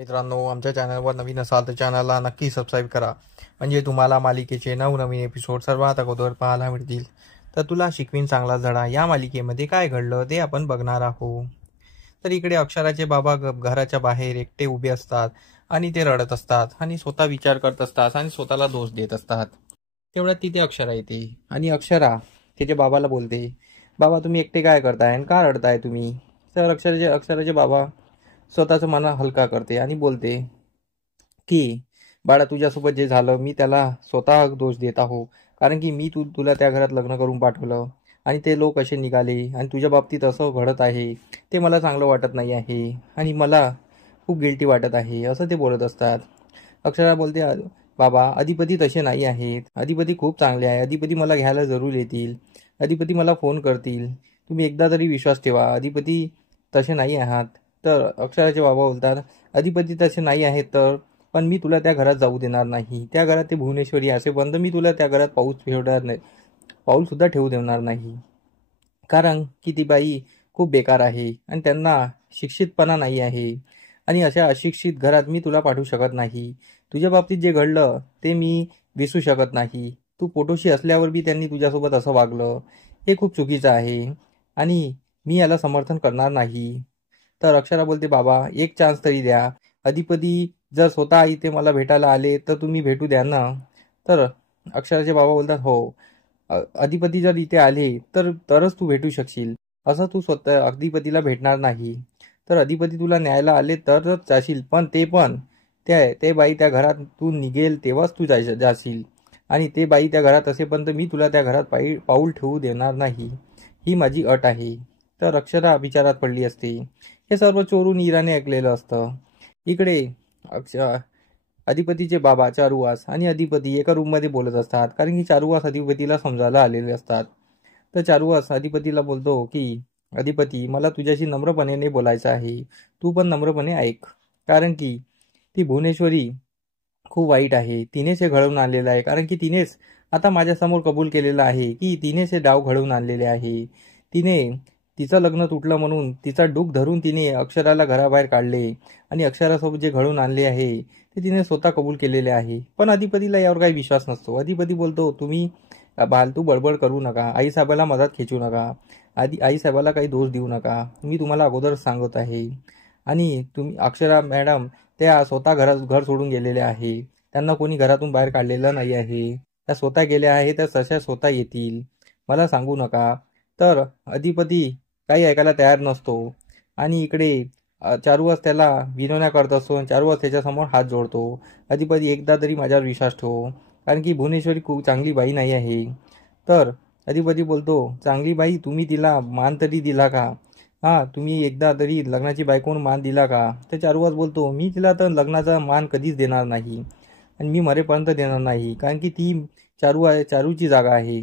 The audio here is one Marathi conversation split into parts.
मित्रांनो, आमच्या चॅनलवर नवीन असाल तर चॅनलला नक्की सबस्क्राईब करा, म्हणजे तुम्हाला मालिकेचे नवनवीन एपिसोड सर्वात अगोदर पाहायला मिळतील. तर तुला शिकवीन चांगला धडा या मालिकेमध्ये काय घडलं ते आपण बघणार आहोत. तर इकडे अक्षराचे बाबा घराच्या बाहेर एकटे उभे असतात आणि ते रडत असतात आणि स्वतः विचार करत असतात आणि स्वतःला दोष देत असतात. तेवढ्यात तिथे अक्षरा येते आणि अक्षरा तिच्या बाबाला बोलते, बाबा तुम्ही एकटे काय करताय आणि का रडताय तुम्ही? तर अक्षराचे बाबा स्वतःचं मन हलका करते आणि बोलते की बाळा, तुझ्यासोबत जे झालं मी त्याला स्वतः दोष देत आहो, कारण की मी तुला त्या घरात लग्न करून पाठवलं आणि ते लोक असे निघाले आणि तुझ्या बाबतीत असं घडत आहे ते मला चांगलं वाटत नाही आहे आणि मला खूप गिल्टी वाटत आहे, असं ते बोलत असतात. अक्षरा बोलते, बाबा अधिपती तसे नाही आहेत, अधिपती खूप चांगले आहे, अधिपती मला घ्यायला जरूर येतील, अधिपती मला फोन करतील, तुम्ही एकदा तरी विश्वास ठेवा, अधिपती तसे नाही आहात. तर अक्षराचे बाबा बोलतात, अधिपती तसे नाही आहेत तर पण मी तुला त्या घरात जाऊ देणार नाही, त्या घरात ते भुवनेश्वरी असेपर्यंत मी तुला त्या घरात पाऊल सुद्धा ठेवू देणार नाही, कारण की ती बाई खूप बेकार आहे आणि त्यांना शिक्षितपणा नाही आहे आणि अशा अशिक्षित घरात मी तुला पाठवू शकत नाही. तुझ्या बाबतीत जे घडलं ते मी विसरू शकत नाही. तू पोटोशी असल्यावर बी त्यांनी तुझ्यासोबत असं वागलं, हे खूप चुकीचं आहे आणि मी याला समर्थन करणार नाही. तर अक्षरा बोलते, बाबा एक चान्स तरी द्या, अधिपती जर स्वतः इथे मला भेटायला आले तर तुम्ही भेटू द्या ना. तर अक्षराचे बाबा बोलतात, हो, अधिपती जर इथे आले तरच तू भेटू शकशील, असं तू स्वतः अधिपतीला भेटणार नाही. तर अधिपती तुला न्यायला आले तरच जाशील, पण ते बाई त्या घरातून निघेल तेव्हाच तू जाशील आणि ते बाई त्या घरात असेपर्यंत मी तुला त्या घरात पाऊल ठेवू देणार नाही, ही माझी अट आहे. तर अक्षरा विचारात पडली असते. हे सर्व चोरून इराने ऐकलेलं असतं. इकडे अधिपतीचे बाबा चारुवास आणि अधिपती एका रूममध्ये बोलत असतात, कारण की चारुवास अधिपतीला समजायला आलेले असतात. तर चारुवास अधिपतीला बोलतो की अधिपती, मला तुझ्याशी नम्रपणे बोलायचं आहे, तू पण नम्रपणे ऐक, कारण की ती भुवनेश्वरी खूप वाईट आहे, तिनेच हे घडवून आणलेलं आहे, कारण की तिनेच आता माझ्यासमोर कबूल केलेलं आहे की तिनेच हे डाव घडवून आणलेले आहे. तिचं लग्न तुटलं म्हणून तिचा डूक धरून तिने अक्षराला घराबाहेर काढले आणि अक्षरासोबत जे घडवून आणले आहे ते तिने स्वतः कबूल केलेले आहे. पण अधिपतीला यावर काही विश्वास नसतो. अधिपती बोलतो, तुम्ही फालतू बडबड करू नका, आईसाहेबाला मदत खेचू नका, आईसाहेबाला काही दोष देऊ नका, मी तुम्हाला अगोदर सांगत आहे. आणि तुम्ही अक्षरा मॅडम त्या स्वतः घर सोडून गेलेल्या आहे, त्यांना कोणी घरातून बाहेर काढलेलं नाही आहे, त्या स्वतः गेल्या आहे, त्या तशा स्वतः येतील, मला सांगू नका. तर अधिपती काही ऐकायला तयार नसतो आणि इकडे चारुवास त्याला विनवण्या करत असतो आणि चारुवास त्याच्यासमोर हात जोडतो. अधिपती एकदा तरी माझ्यावर विश्वास ठेव, कारण की भुवनेश्वरी खूप चांगली बाई नाही आहे. तर अधिपती बोलतो, चांगली बाई, तुम्ही तिला मान तरी दिला का? तुम्ही एकदा तरी लग्नाची बायको म्हणून मान दिला का? तर चारुवास बोलतो, मी तिला तर लग्नाचा मान कधीच देणार नाही आणि मी मरेपर्यंत देणार नाही, कारण की ती चारूची जागा आहे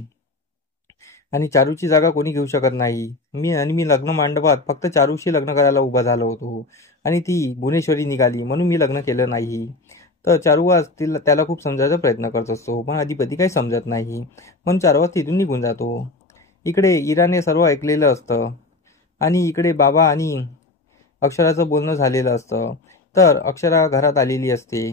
आणि चारूची जागा कोणी घेऊ शकत नाही. मी लग्न मंडपात फक्त चारूशी लग्न करायला उभा झालो होतो आणि ती भुवनेश्वरी निघाली म्हणून मी लग्न केलं नाही. तर चारुवास त्याला खूप समजायचा प्रयत्न करत असतो, पण अधिपती काही समजत नाही, म्हणून चारुवास तिथून निघून जातो. इकडे इराने सर्व ऐकलेलं असतं आणि इकडे बाबा आणि अक्षराचं बोलणं झालेलं असतं. तर अक्षरा घरात आलेली असते.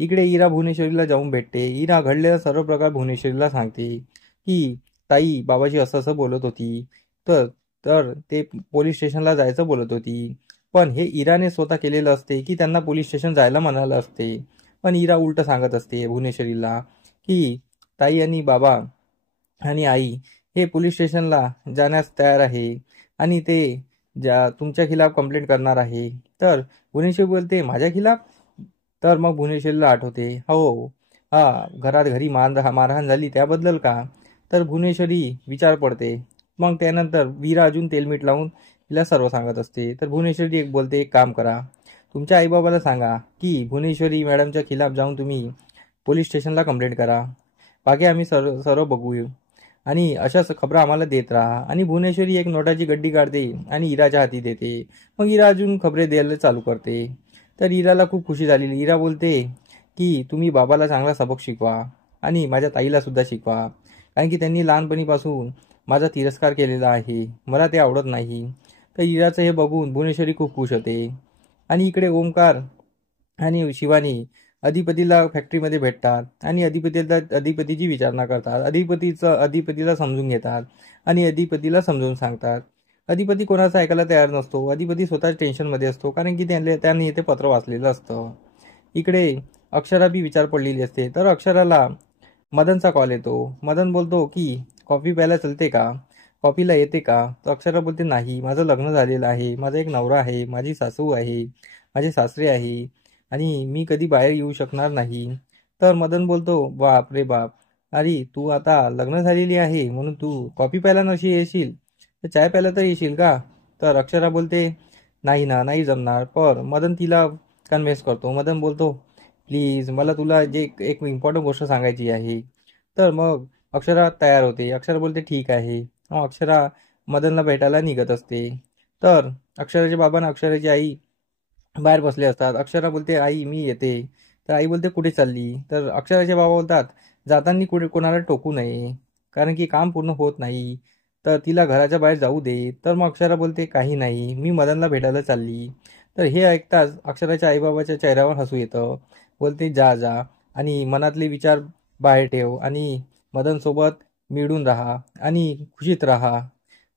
इकडे इरा भुवनेश्वरीला जाऊन भेटते. इरा घडलेला सर्व प्रकार भुवनेश्वरीला सांगते की ताई बाबाशी असं असं बोलत होती, तर तर ते पोलीस स्टेशनला जायचं बोलत होती, पण हे इराने स्वतः केलेलं असते की त्यांना पोलीस स्टेशन जायला म्हणालं असते. पण इरा उलट सांगत असते भुवनेश्वरीला की ताई आणि बाबा आणि आई हे पोलीस स्टेशनला जाण्यास तयार आहे आणि ते तुमच्या खिलाफ कंप्लेंट करणार आहे. तर भुवनेश्वरी बोलते, माझ्या खिलाफ? तर मग भुवनेश्वरीला आठवते, हो, घरी मारहाण झाली त्याबद्दल का? तर भुवनेश्वरी विचार पडते. मग त्यानंतर वीरा अजून तेलमीठ लावून तिला सर्व सांगत असते. तर भुवनेश्वरी बोलते, एक काम करा, तुमच्या आईबाबाला सांगा की भुवनेश्वरी मॅडमच्या खिलाफ जाऊन तुम्ही पोलीस स्टेशनला कंप्लेंट करा, बाकी आम्ही सर्व बघू आणि अशाच खबरा आम्हाला देत राहा. आणि भुवनेश्वरी एक नोटाची गड्डी काढते आणि इराच्या हाती देते. मग इरा अजून खबरे द्यायला चालू करते. तर इराला खूप खुशी झालेली. इरा बोलते की तुम्ही बाबाला चांगला सबक शिकवा आणि माझ्या ताईला सुद्धा शिकवा, कारण की त्यांनी लहानपणीपासून माझा तिरस्कार केलेला आहे, मला ते आवडत नाही. तर इराचं हे बघून भुवनेश्वरी खूप खुश होते. आणि इकडे ओमकार आणि शिवानी अधिपतीला फॅक्टरीमध्ये भेटतात आणि अधिपतीची विचारणा करतात. अधिपतीला समजून घेतात आणि अधिपतीला समजून सांगतात. अधिपती कोणाचं ऐकायला तयार नसतो. अधिपती स्वतःच टेन्शनमध्ये असतो, कारण की त्यांनी ते पत्र वाचलेलं असतं. इकडे अक्षरा बी विचार पडलेली असते. तर अक्षराला मदनचा कॉल येतो. मदन बोलतो की कॉफी प्यायला चलते का, कॉफीला येते का. तर अक्षरा बोलते नाही, माझं लग्न झालेलं आहे, माझा एक नवरा आहे, माझी सासू आहे, माझे सासरे आहे आणि मी कधी बाहेर येऊ शकणार नाही. तर मदन बोलतो बाप रे बाप, अरे तू आता लग्न झालेली आहे म्हणून तू कॉफी प्यायला नशी येशील, तर चाय प्यायला तर येशील का. तर अक्षरा बोलते नाही ना, नाही जमणार. पर मदन तिला कन्व्हिन्स करतो. मदन बोलतो प्लीज मला तुला एक इम्पॉर्टंट गोष्ट सांगायची आहे. तर मग अक्षरा तयार होते. अक्षरा बोलते ठीक आहे. मग अक्षरा मदनला भेटायला निघत असते. तर अक्षराचे बाबा आणि अक्षराची आई बाहेर बसले असतात. अक्षरा बोलते आई मी येते. तर आई बोलते कुठे चालली. तर अक्षराचे बाबा बोलतात जाताना कुठे कोणाला टोकू नये, कारण की काम पूर्ण होत नाही, तर तिला घराच्या बाहेर जाऊ दे. तर मग अक्षरा बोलते काही नाही, मी मदनला भेटायला चालली. तर हे ऐकताच अक्षराच्या आईबाबाच्या चेहऱ्यावर हसू येतं. बोलते जा जा आणि मनातले विचार बाहेर ठेव आणि मदनसोबत मिळून राहा आणि खुशीत राहा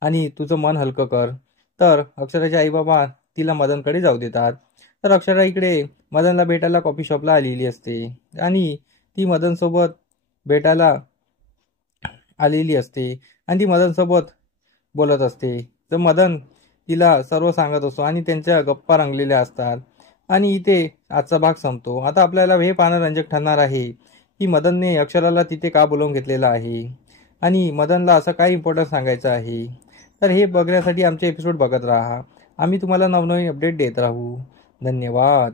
आणि तुझं मन हलकं कर. तर अक्षराचे आईबाबा तिला मदनकडे जाऊ देतात. तर अक्षरा इकडे मदनला भेटायला कॉफी शॉपला आलेली असते आणि ती मदनसोबत भेटायला आलेली असते आणि ती मदनसोबत बोलत असते. तर मदन तिला सर्व सांगत असतो आणि त्यांच्या गप्पा रंगलेल्या असतात. आणि इथे आजचा भाग संपतो. आता आपल्याला हे पाहणं रंजक ठरणार आहे की मदनने अक्षराला तिथे का बोलावून घेतलेलं आहे आणि मदनला असं काय इम्पॉर्टन्स सांगायचं आहे. तर हे बघण्यासाठी आमचे एपिसोड बघत राहा. आम्ही तुम्हाला नवनवीन अपडेट देत राहू. धन्यवाद.